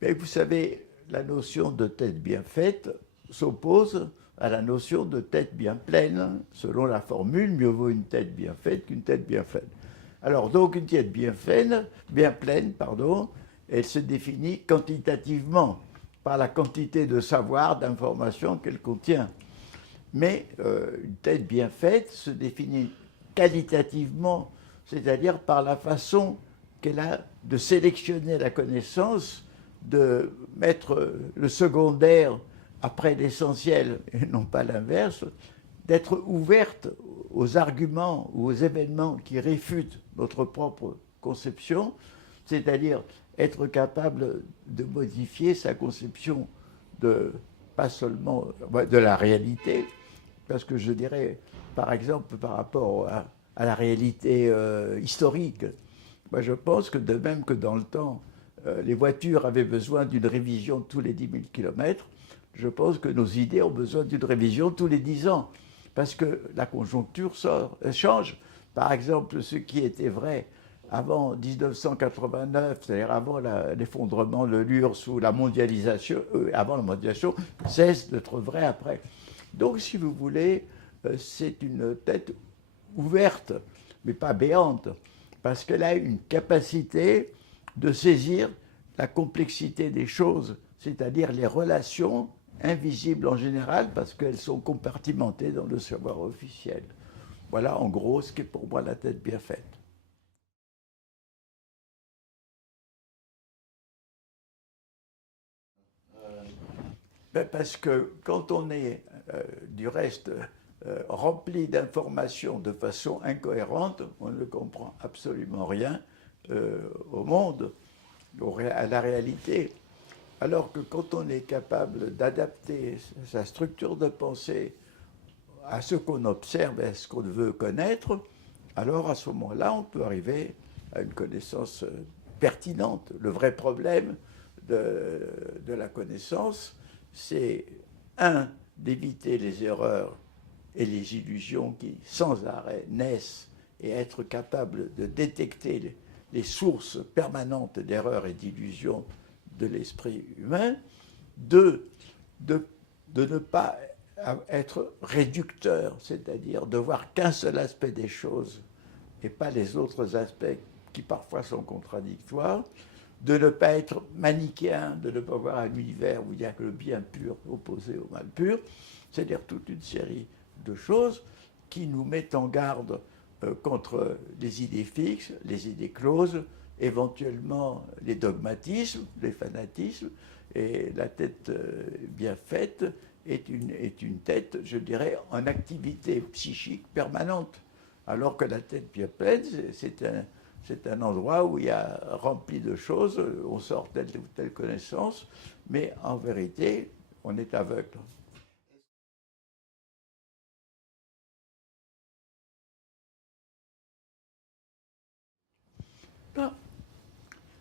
Mais vous savez, la notion de tête bien faite s'oppose à la notion de tête bien pleine. Selon la formule, mieux vaut une tête bien faite qu'une tête bien pleine. Alors, donc, une tête bien pleine, pardon, elle se définit quantitativement par la quantité de savoir, d'informations qu'elle contient. Mais une tête bien faite se définit qualitativement, c'est-à-dire par la façon qu'elle a de sélectionner la connaissance, de mettre le secondaire après l'essentiel et non pas l'inverse, d'être ouverte aux arguments ou aux événements qui réfutent notre propre conception, c'est-à-dire être capable de modifier sa conception de, pas seulement de la réalité, parce que je dirais, par exemple, par rapport à la réalité historique, moi je pense que de même que dans le temps, les voitures avaient besoin d'une révision tous les 10 000 km, je pense que nos idées ont besoin d'une révision tous les 10 ans, parce que la conjoncture change. Par exemple, ce qui était vrai avant 1989, c'est-à-dire avant l'effondrement de l'URSS ou la mondialisation, avant la mondialisation, cesse d'être vrai après. Donc, si vous voulez, c'est une tête ouverte, mais pas béante, parce qu'elle a une capacité de saisir la complexité des choses, c'est-à-dire les relations invisibles en général, parce qu'elles sont compartimentées dans le savoir officiel. Voilà en gros ce qu'est pour moi la tête bien faite. Parce que quand on est du reste rempli d'informations de façon incohérente, on ne comprend absolument rien au monde, à la réalité. Alors que quand on est capable d'adapter sa structure de pensée à ce qu'on observe et à ce qu'on veut connaître, alors à ce moment-là, on peut arriver à une connaissance pertinente. Le vrai problème de la connaissance, c'est, un, d'éviter les erreurs et les illusions qui, sans arrêt, naissent et être capable de détecter les sources permanentes d'erreurs et d'illusions de l'esprit humain. Deux, de ne pas être réducteur, c'est-à-dire de voir qu'un seul aspect des choses et pas les autres aspects qui parfois sont contradictoires, de ne pas être manichéen, de ne pas voir un univers où il n'y a que le bien pur opposé au mal pur, c'est-à-dire toute une série de choses qui nous mettent en garde contre les idées fixes, les idées closes, éventuellement les dogmatismes, les fanatismes, et la tête bien faite est une tête, je dirais, en activité psychique permanente, alors que la tête bien pleine, c'est un endroit où il y a rempli de choses, on sort telle ou telle connaissance, mais en vérité, on est aveugle. Ah.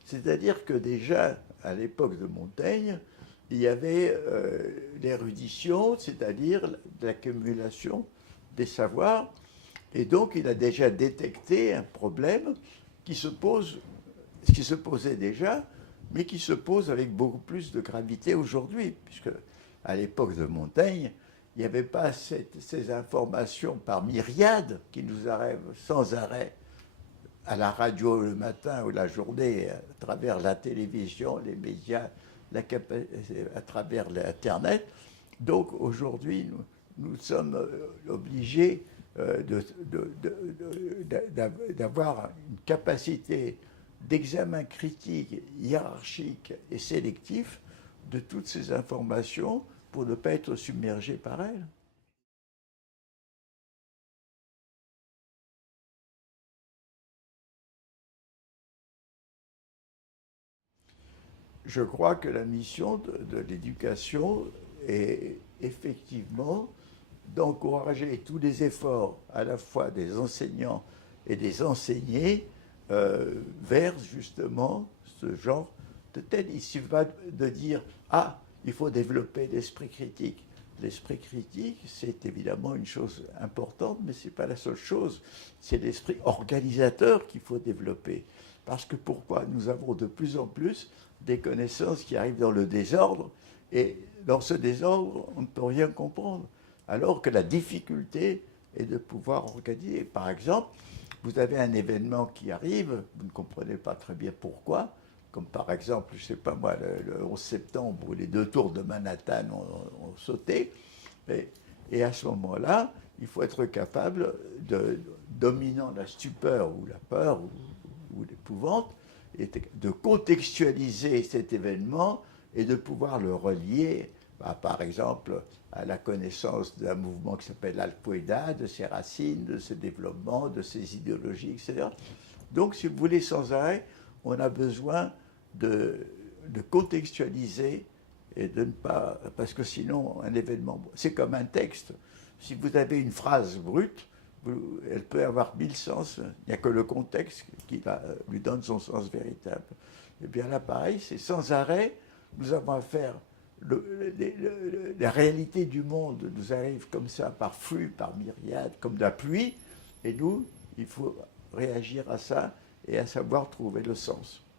C'est-à-dire que déjà, à l'époque de Montaigne, il y avait l'érudition, c'est-à-dire l'accumulation des savoirs, et donc il a déjà détecté un problème qui se pose, qui se posait déjà, mais qui se pose avec beaucoup plus de gravité aujourd'hui, puisque à l'époque de Montaigne, il n'y avait pas ces informations par myriades qui nous arrivent sans arrêt à la radio le matin ou la journée, à travers la télévision, les médias, à travers l'Internet. Donc aujourd'hui, nous sommes obligés d'avoir une capacité d'examen critique, hiérarchique et sélectif de toutes ces informations pour ne pas être submergé par elles. Je crois que la mission de l'éducation est effectivement d'encourager tous les efforts à la fois des enseignants et des enseignés vers justement ce genre de thème. Il ne suffit pas de dire ah, il faut développer l'esprit critique. L'esprit critique, c'est évidemment une chose importante, mais ce n'est pas la seule chose. C'est l'esprit organisateur qu'il faut développer. Parce que pourquoi nous avons de plus en plus des connaissances qui arrivent dans le désordre, et dans ce désordre, on ne peut rien comprendre. Alors que la difficulté est de pouvoir organiser. Par exemple, vous avez un événement qui arrive, vous ne comprenez pas très bien pourquoi, comme par exemple, je ne sais pas moi, le 11 septembre, où les 2 tours de Manhattan ont sauté, et à ce moment-là, il faut être capable, dominant la stupeur ou la peur ou l'épouvante, de contextualiser cet événement et de pouvoir le relier, par exemple, à la connaissance d'un mouvement qui s'appelle Al-Qaïda, de ses racines, de ses développements, de ses idéologies, etc. Donc, si vous voulez, sans arrêt, on a besoin de contextualiser et de ne pas... Parce que sinon, un événement... C'est comme un texte. Si vous avez une phrase brute, elle peut avoir 1000 sens. Il n'y a que le contexte qui lui donne son sens véritable. Et bien là, pareil, c'est sans arrêt, nous avons à faire... la réalité du monde nous arrive comme ça, par flux, par myriades, comme de la pluie. Et nous, il faut réagir à ça et à savoir trouver le sens.